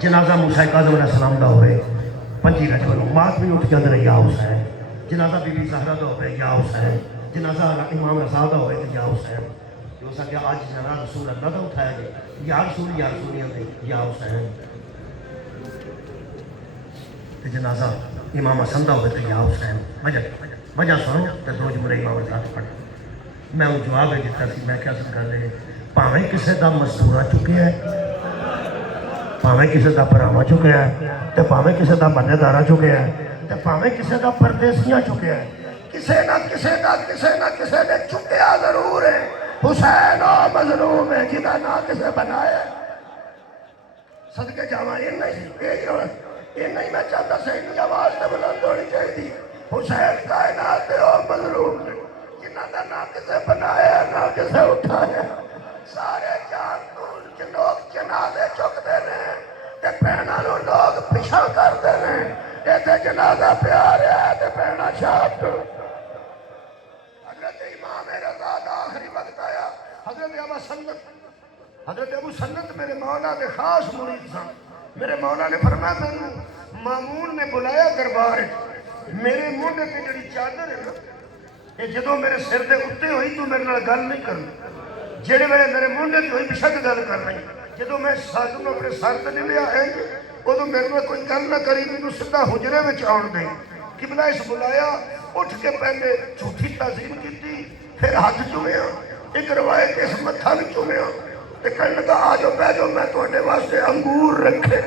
जनाजा मूसा काज़िम अलैहिस्सलाम का होए 25 रजब मात भी उठ जाते या हुसैन। जनाजा बीबी ज़हरा का होए या हुसैन। जनाजा इमाम रज़ा का होए तो या हुसैन। जो सके अज जरा रसूल अल्लाह का उठाया गया या रसूल या हुसैन। तो जनाजा इमाम हसन का होए तो या हुसैन। वजह सुनो तो दो जुमले इमाम रज़ा पढ़। मैं वो जवाब दिता सी मैं क्या गल है भावें किसी का मस्तूरा चुकिया है भावें किसी का भरावा चुकिया है तो भावें किसी का बन्नेदारा चुकिया है तो भावें किसी का परदेसियां चुकिया है किसी ना किसी ने चुकिया जरूर है। हुसैन और मजलूम है जिदा ना किसे बनाया सदके जावा इन्ना ही मैं चाहता सही आवाज तो बुलंद होनी चाहिए। हुसैन कायनात और मजलूम ने जिन्हों का ना किसे बनाया ना किसे उठाया सारे जान दूर च लोग जनाजे चुकते हैं ते भैनों लोग पिछा करते हैं। इतने जनाजा प्यार है ते भैना छाप। हजरत इमाम रज़ा का आखिरी वक्त आया। हजरत अबू सन्नत मेरे मौला के खास मुरीद सन। मेरे मौला ने फरमाया मैनू मामून ने बुलाया दरबार मेरे मुंडे ते जिहड़ी चादर है ना ये जदों मेरे सिर के उत्ते हुई तू मेरे नाल गल नहीं करनी जेड़े वेले मेरे मुंडे ते हुई बेशक गल करनी जदों मैं साधु नूं अपने सर ते नहीं लिया उदों मेरे नाल कोई गल ना करी मैनूं सीधा हुजरे विच आउण दे। किबला इस बुलाया उठ के पहले झूठी ताज़ीम की फिर हाथ चुमिया एक रवायत इस मत्था भी चुमिया ते कहण लगा आ जाओ बह जाओ मैं तुहाडे वास्ते अंगूर रखे।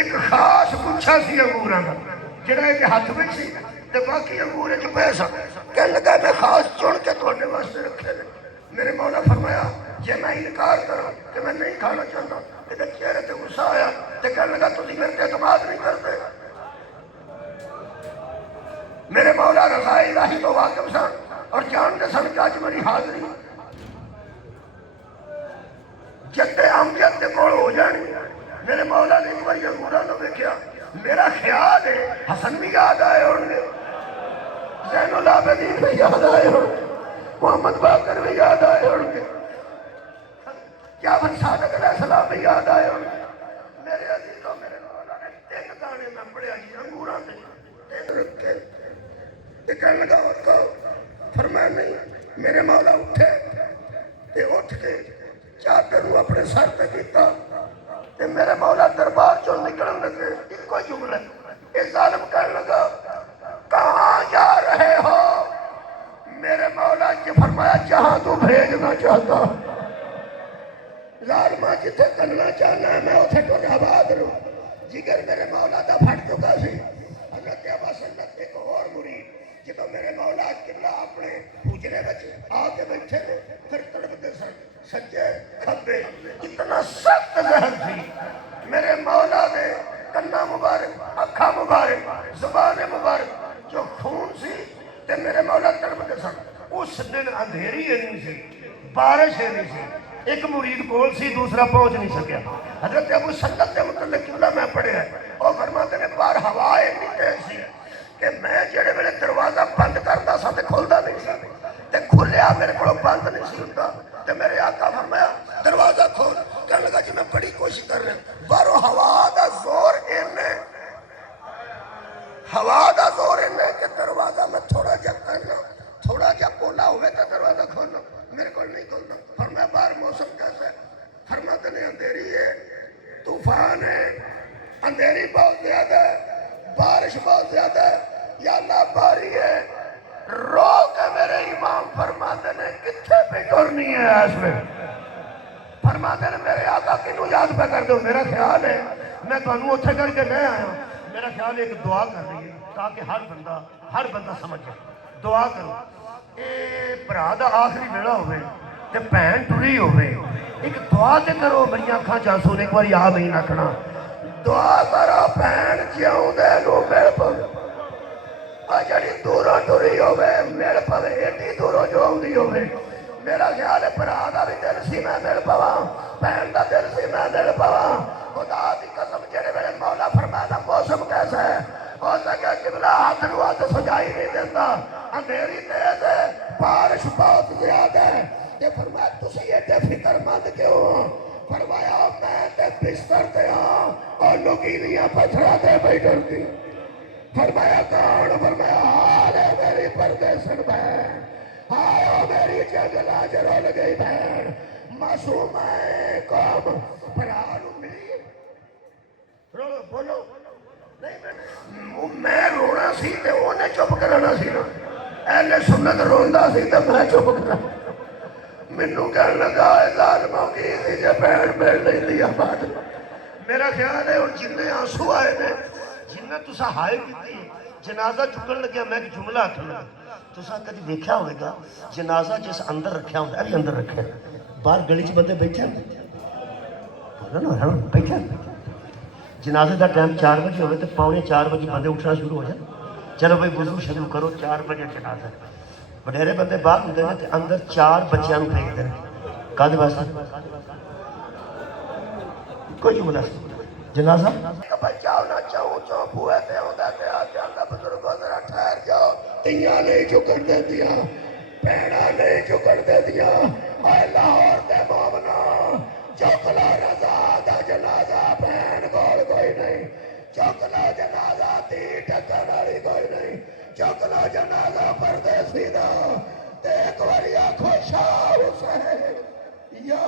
एक खास गुच्छा सी अंगूरां दा जिहड़ा इहदे हत्थ विच सी ते बाकी अंगूर च पए सन। कहण लगा मैं खास चुन के तुहाडे वास्ते रखे ने। मेरे मौला फरमाया जे मैं इनकार करा कि मैं नहीं खाना चाहता इहदे चेहरे ते गुस्सा आया ते कहण लगा तुसीं मेरे ते एतमाद नहीं करते। मेरे मौला रज़ा इलाही तो वाकिफ सन और जानते सन कि अज मेरी हाजरी जद्दे अमजद दे कोल हो जानी। मेरे मौला ने एक बार अंगूरां नूं वेखिया मेरा ख्याल है हसन भी याद आए होंगे ज़ैनुल आबिदीन भी याद आए होंगे मोहम्मद बाकर भी याद आए होंगे जाफर सादिक अलैहिस्सलाम भी याद आए होंगे। मेरे अजीज़ों मेरे मौला ने तीन दाने मैं पढ़िया जी अंगूरां ते रखे ते कहण लगा और कहो फरमाया नहीं। मेरे मौला उठे ते उठ के चादर नूं अपने सर ते कीता ते मेरे मौला दरबार चों निकलण लगे इको जुमला ये जालिम कहण लगा कहाँ जा रहे हो। मेरे मौला ने फरमाया जहां तू भेजना चाहता जालिमा जिथे करना चाहना है मैं उथे तो आबाद रहूं। जिगर मेरे मौला का फट चुका सी। हजरत अबू सन्नत एक और मुरीद जब मेरे मौला किबला अपने हुजरे विच आके बैठे ने फिर तड़पते सन सज्जे खब्बे इतना सख्त जहर थी। मेरे मौला ने कन्ना मुबारक अखा मुबारक जुबान मुबारक जो खून सी ते मेरे मौला तड़पते सन। उस दिन अंधेरी नहीं सी बारिश नहीं सी एक मुरीद कोल सी दूसरा पहुंच नहीं सकिया। हजरत अबू सन्नत के मुतल्लिक किबला मैं पढ़िया और फरमाते ने बाहर हवा इतनी तेज सी कि मैं जेड़े वेले दरवाजा बंद करता सा ते खुलदा नहीं सा ते खुलिया मेरे को बंद नहीं सी हुंदा ते मेरे आका फरमाया दरवाजा खोल। कहने लगा जी मैं बड़ी कोशिश कर रहा बाहरों हवा का जोर इन्ने कि दरवाजा मैं थोड़ा जा करना थोड़ा जा पोला हुए तो दरवाजा खोलना मेरे को नहीं खोलना। फरमाया बाहर मौसम कैसा है। फरमाते ने अंधेरी है तूफान है अंधेरी बहुत ज्यादा है बारिश बहुत ज्यादा है या अल्लाह बारी है रो के मेरे इमाम फरमाते ने कितने पे करनी है इसमें। फरमाते ने मेरे आका किनू याद पे कर दो। मेरा ख्याल है मैं तुहानू उत्थे करके ले आया। मेरा ख्याल है एक दुआ कर रही है ताकि हर बंदा समझ जाए। दुआ करो ये भरा दा आखिरी वेला होवे ते भैन टुरी होवे एक दुआ ते करो। मेरी अखां च आंसू ने एक बार याद नहीं रखना दुआ करो भैन जिउंदे नूं मिल पवे जी दूरों टुरी होवे मिल पवे एडी दूरों जो आउंदी होवे। मेरा ख्याल है भरा का भी दिल सी मैं मिल पवा भैन का दिल सी मैं मिल पवा। खुदा की कसम जेड़े वेले मौला फरमाया मौसम कैसा सजाई नहीं देता, अंधेरी तेज है, बारिश बहुत ज्यादा है। ते फरमाया तुसी एडे फिक्रमंद क्यों हो? फरमाया मैं ते बिस्तर ते हाँ और नुकीलियां पत्थरां ते बैठन दी। फरमाया कौन? फरमाया हाल है मेरी परदेसन बहन, हाय ओ मेरी जंगला च रुल गई बहन, मासूम है कौम भरा नूं मिली। बोलो नहीं मैं रोना सी ते ओने चुप कराना सी ना, एले सुन्नत रोंदा सी ते मैं चुप करा। मैनू कह लगा जालमा की जे भैन मिल नहीं लिया बात। मेरा ख्याल है हुण जिन्ने आंसू आए ने, जिन्ने तुसा हाय की जनाजा चुकन लगे, मैं एक जुमला आखना, तुसा कभी देखा होगा जनाजा जिस अंदर रखा होता है, अंदर रखे बाहर गली च बंदे बैठे बोलो ना बैठे, जनाजे का टाइम 4 बजे हो तो 3:45 बजे बंदे उठना शुरू हो जाए, चलो भाई वुज़ू शुरू करो, 4 बजे जनाजा। वडेरे बंदे बाहर होंगे ने तो अंदर 4 बच्चों को भेजते हैं, कद वास्ते कोई जुमला जनाजा बच्चा होना चाहूँ चौप हुआ ते होता ते आ जाता बुजुर्गों जरा ठहर जाओ, तियां नहीं चुकन दे दिया, भैणा नहीं चुकन दे दिया, आए लाहौर दे मोमना चौकला रजा दा जनाजा भैन कोल कोई नहीं, चौकला जनाजा धी टक्कर वाली कोई नहीं, चौकला जनाजा परदेसी दा ते एक बारी आखो शाह हुसैन या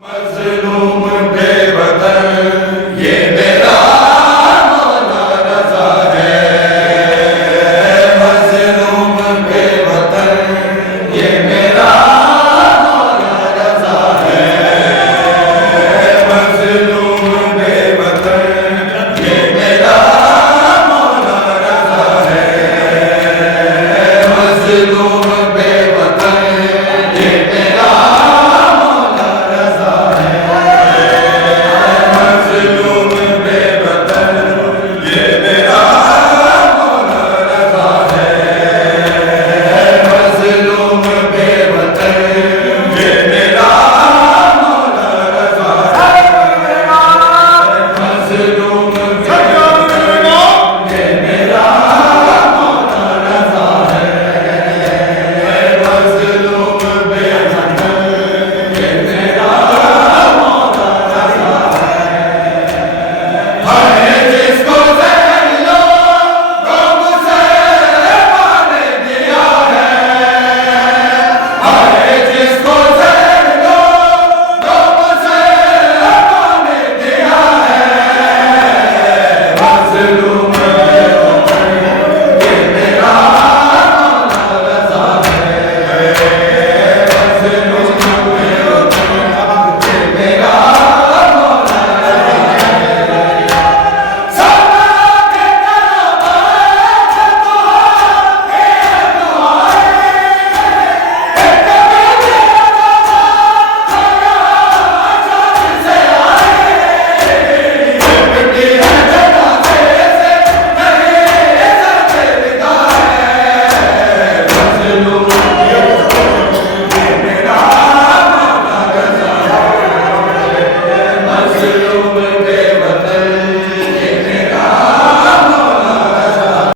मज़लूम